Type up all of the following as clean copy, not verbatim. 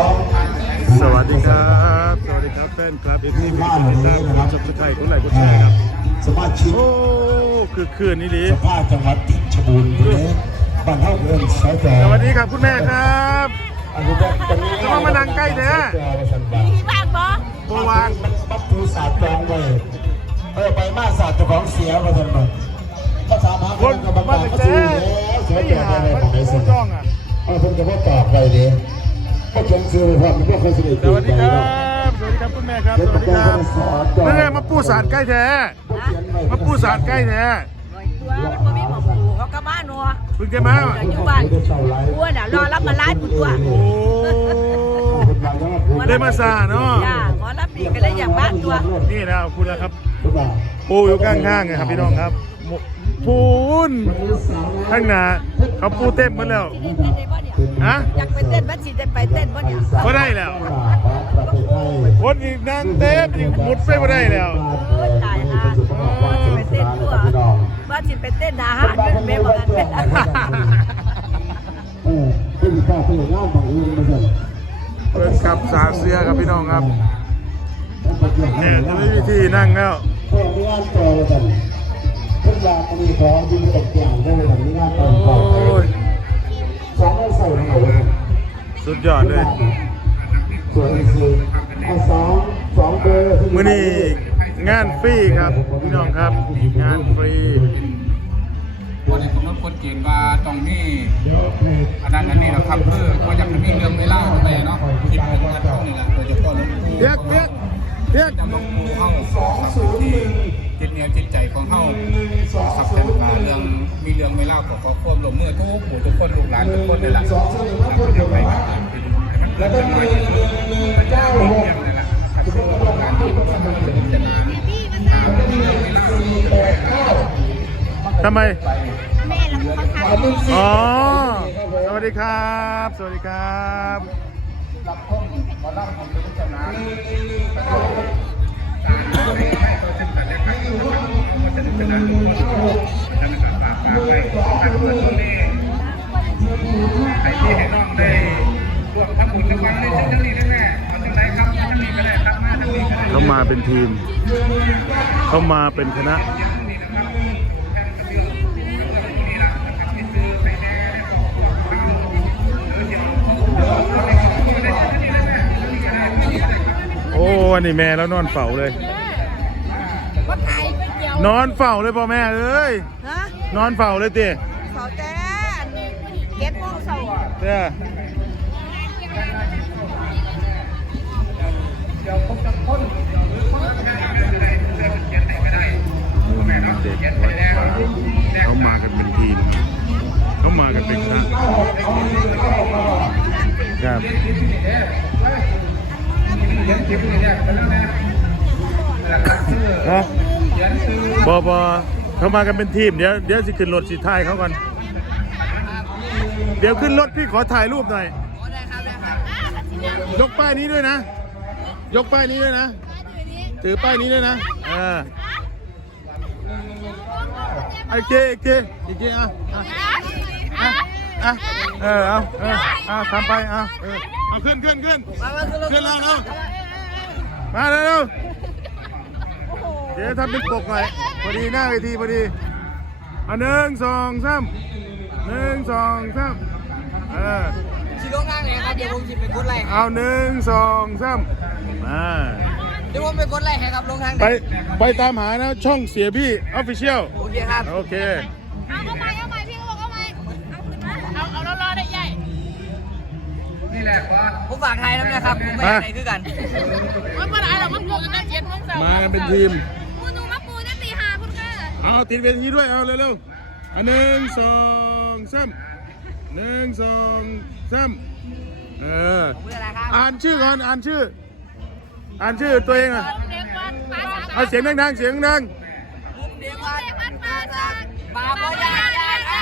สวัสดีครับสวัสดีครับแฟนครับเอฟซีมีทุกท่านนะครับจับสไครต์กดไลค์กดแชร์ครับสมาชิกโอ้คือคืนนี้ดีสภาจังหวัดเพชรบูรณ์บ้านเฮาเอิ้นสจสวัสดีครับคุณแม่ครับมานั่งใกล้แท้มีบ้างบ่ตัววางปับตูศาสตร์จองไว้ไปมาศาสตร์เจ้าของเสียมาซั่นบ่ภาษาหาคนกับบางก็สู้แล้วเสียใจอะไรของไหนสิจ้องอ่ะเพิ่นก็บ่ตอบไปเด้ก็เขียนชื่อไว้พร้อมบ่เคยสิได้สวัสดีครับสวัสดีครับคุณแม่ครับสวัสดีครับนั่นแหละมาปูสารใกล้แท้มาปูสารใกล้แท้ตัวมันบ่มีหมอปูเขาก็มาหนัวเพิ่งจะมาอยู่บ้านอ้วนน่ะรอรับมาไล่ปุ่นตัวโอ้เลยมาซาเนาะจ้าหมอรับดีก็เลยอยากบ้านตัวนี่นะคุณแล้วครับปูอยู่ข้างๆไงครับพี่น้องครับปูนข้างหน้าเขาปูเต็มหมดแล้วฮะอยากไปเต้นบ้านสิจะไปเต้นบ่เนี่ยก็ได้แล้วคนอีกนั่งเต็มอีกมุดไปก็ได้แล้วตายฮะไปเต้นตัวบ้านสิไปเต้นอาหารเป็นเมย์บอกกันเป็นเป็นข้าวเป็นงานบางอื่นมาสั่นเปิดกับสาเสียครับพี่น้องครับเนี่ยจะไม่มีที่นั่งแล้วเปิดงานต่อมาสั่นทุกอย่างมีของดีตกแต่งได้เลยแบบนี้งานต่อสองใส่หน่อยสุดยอดเลยส่วนคือสองเบอร์มื้อนี้งานฟรีครับพี่น้องครับงานฟรีวันนี้ผมต้องกดเกณฑ์ว่าตรงนี้อันนั้นนี่เราทำเพื่อว่าอยากจะมีเรื่องเวลาแต่เนาะที่ผมจะต้องนี่แหละโดยเฉพาะลงปูเรียกจะลงปูเข้าที่จิตเหนียวจิตใจของเข้าสับแต่มาเรื่องมีเรื่องเวลาของขอความลงมือทุกผู้ทุกคนลูกหลานทุกคนนี่แหละเราจะไปแล้วก็มีเจ้าหกทำไมแม่เราเขาทำอ๋อสวัสดีครับสวัสดีครับรับข้อมูลมาล่าของเป็นชนะไอ้ที่ให้น้องได้รวมทั้งหมดทั้งวันในเช่นนี้ได้แม่เอาจังไรครับทั้งนี้ก็ได้ครับมาทั้งนี้ก็ได้เขามาเป็นทีมเขามาเป็นคณะโอ้วันนี้แม่แล้วนอนเฝ้าเลยนอนเฝ้าเลยพ่อแม่เอ้ยนอนเฝ้าเลยตีเฝ้าแต่เก็บโมงเช้าเนี่ยเด็กวัดป่าเขามากันเป็นทีมเขามากันเป็นคณะครับฮะบเขามากันเป็นทีมเดี๋ยวสิขึ้นรถสิถ่ายเขาก่อนเดี๋ยวขึ้นรถพี่ขอถ่ายรูปหน่อยยกป้ายนี้ด้วยนะยกป้ายนี้ด้วยนะถือป้ายนี้ด้วยนะไอ้เจ๊เอาทำไปเอาขึ้นแล้วมาเร็วเดี๋ยวทำเป็นปกหน่อยพอดีหน้าเวทีพอดี1 2 3 ขี่ลงทางไหนครับเดี๋ยวผมจะไปกดไลค์เอา1 2 3มาเดี๋ยวผมไปกดไลค์ให้ครับลงทางไหนไปตามหานะช่องเสียพี่ Official โอเคครับโอเคเอาใหม่พี่ก็บอกเอาใหม่เอารอได้ใหญ่นี่แหละผมฝากไทยแล้วนะครับผมไม่ไหนคือกันมาไหนเรามาปูกันตั้ง7 โมงเช้ามาเป็นทีมปูหนูมาปูตั้งตี 5คุณค่ะเอาติดเวทีด้วยเอาเร็วๆ1 2 3อ่านชื่อก่อนอ่านชื่อตัวเองอ่ะเอาเสียงดังเสียงดังบาบอยาก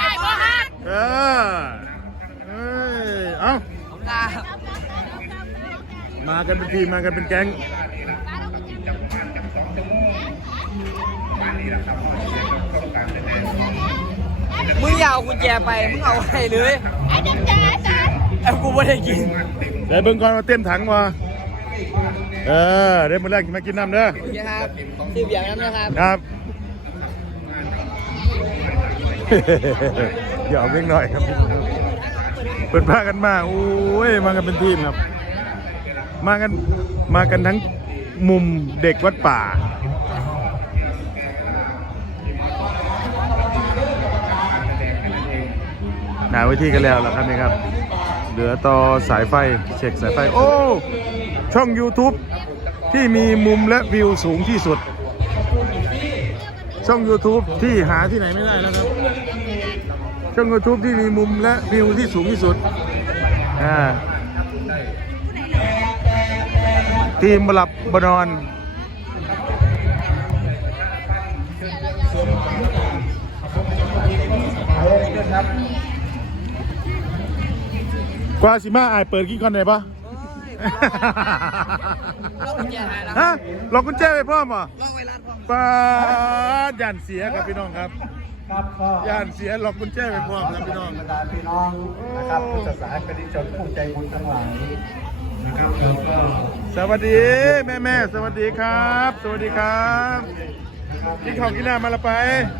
เอามากันเป็นทีมมากันเป็นแก๊งมึงอย่าเอากุญแจไปมึงเอาไปเลยไอ้กุญแจจ้ะไอ้กูไม่ได้กินเดี๋ยวเบิ่งก่อนว่าเต็มถังมาเดี๋ยวมื้อแรกมากินน้ำเด้อโอเคครับชื่อเบียร์น้ำนะครับครับ เดี๋ยวเอาเล็กหน่อยครับเปิดผ้ากันมาโอ้ยมากันเป็นทีมครับ มากันทั้งมุมเด็กวัดป่าหนาเวทีกันแล้วล่ะครับนี่ครับเหลือต่อสายไฟเช็คสายไฟโอ้ช่อง YouTube ที่มีมุมและวิวสูงที่สุดช่อง YouTube ที่หาที่ไหนไม่ได้แล้วครับช่อง YouTube ที่มีมุมและวิวที่สูงที่สุดทีมบลับบนอนกว่าสิมาอายเปิดกี่คนได้ปะฮะล็อกกุญแจไปพร้อมเหรอป้าย่านเสียครับพี่น้องครับย่านเสียล็อกกุญแจไปพร้อมครับพี่น้องพี่น้องนะครับผู้ศึกษาคณิตชนผู้ใจบุญทั้งหลายนะครับแล้วก็สวัสดีแม่สวัสดีครับ สวัสดีครับกินของกินน้ำมาละไป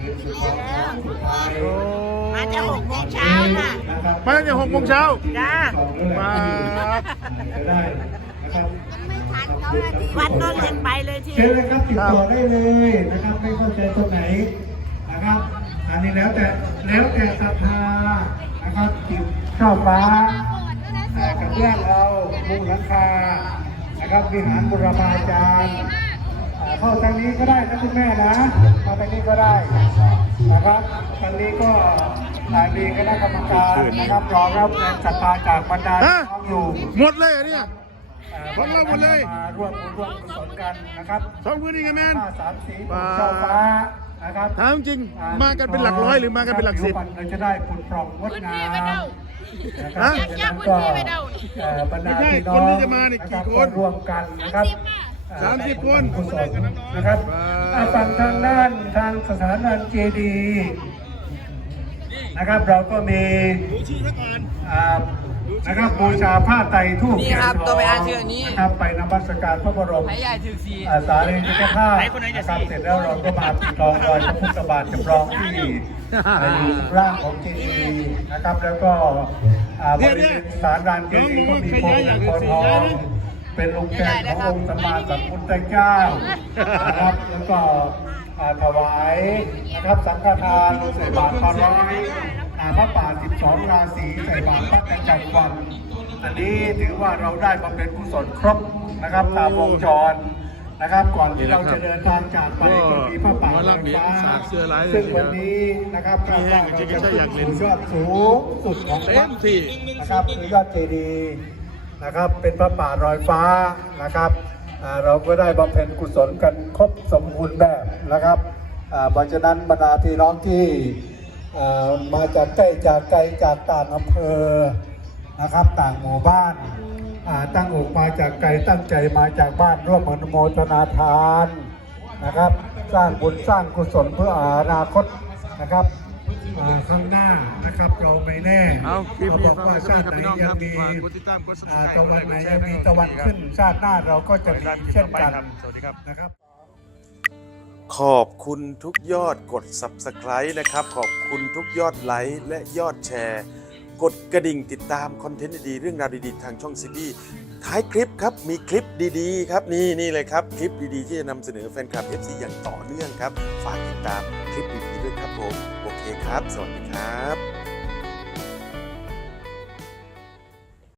โอ้มาจะ6 โมงเช้าค่ะมาตั้งแต่6 โมงเช้าจ้ามาจะได้นะครับวันนนยังไปเลยทีเชิญเลยครับติดต่อได้เลยนะครับไม่เข้าใจตรงไหนนะครับอันนี้แล้วแต่ศรัทธานะครับติดช่อฟ้ากระเบื้องเรามุงหลังคานะครับวิหารบุรพาจารย์เข้าทางนี้ก็ได้นะคุณแม่นะเข้าทางนี้ก็ได้นะครับทางนี้ก็มีคณะกรรมการนะครับรอรับแรงศรัทธาจากบรรดาพี่น้องอยู่หมดเลยเหรอเนี่ย ของเราหมดเลยมาร่วมกุศลกันนะครับสองพื้นที่กันแมน 3 สีช่อฟ้านะครับถามจริงมากันเป็นหลักร้อยหรือมากันเป็นหลักสิบเราจะได้ผลปรองงดงามนะครับฮะบรรดาไม่ใช่พี่น้องคนที่จะมาเนี่ยกี่คนรวมกันนะครับ 30 คนกุศลนะครับฝั่งทางด้านทางสถานันเจดีย์นะครับเราก็มีนะครับบูชาผ้าไตรธูปนี่ครับตัวไปอ่านชื่อนี้นะครับไปนมัสการพระบรมให้ใหญ่ถึงสีสารีริกธาตุนะครับเสร็จแล้วเราก็มาปิดทองรอยพระพุทธบาทจำลองที่อยู่ร่างของเจดีย์นะครับแล้วก็บริเวณศาลลานเจดีย์ก็มีโพธิ์เงินโพธิ์ทองเป็นองค์แกนขององค์สัมมาสัมพุทธเจ้านะครับแล้วก็ถวายนะครับสังฆทานใส่บาตรพระร้อยพระป่า12 ราศีใส่บาตรพระประจำวันอันนี้ถือว่าเราได้บำเพ็ญกุศลครบนะครับตามวงจรนะครับก่อนที่เราจะเดินทางจากไปก็มีพระป่าลอยฟ้าซึ่งวันนี้นะครับคาดว่าเราจะขึ้นสู่ยอดสูงสุดของวัดนะครับคือยอดเจดีย์นะครับเป็นพระป่าลอยฟ้านะครับเราก็ได้บำเพ็ญกุศลกันครบสมบูรณ์แบบนะครับเพราะฉะนั้นบรรดาพี่น้องที่มาจากใกล้จากไกลจากต่างอำเภอนะครับต่างหมู่บ้านตั้งอกมาจากไกลตั้งใจมาจากบ้านร่วมอนุโมทนาทานนะครับสร้างบุญสร้างกุศลเพื่ออนาคตนะครับข้างหน้านะครับเราไม่แน่เขาบอกว่าชาติไหนยังมีตะวันไหนยังมีตะวันขึ้นชาติหน้าเราก็จะมีเช่นกันสวัสดีครับนะครับขอบคุณทุกยอดกด Subscribe นะครับขอบคุณทุกยอดไลค์และยอดแชร์กดกระดิ่งติดตามคอนเทนต์ดีๆเรื่องราวดีๆทางช่องซีบีท้ายคลิปครับมีคลิปดีๆครับนี่เลยครับคลิปดีๆที่จะนำเสนอแฟนคลับ FC อย่างต่อเนื่องครับฝากติดตามคลิปดีๆด้วยครับผมโอเคครับสวัสดีครับ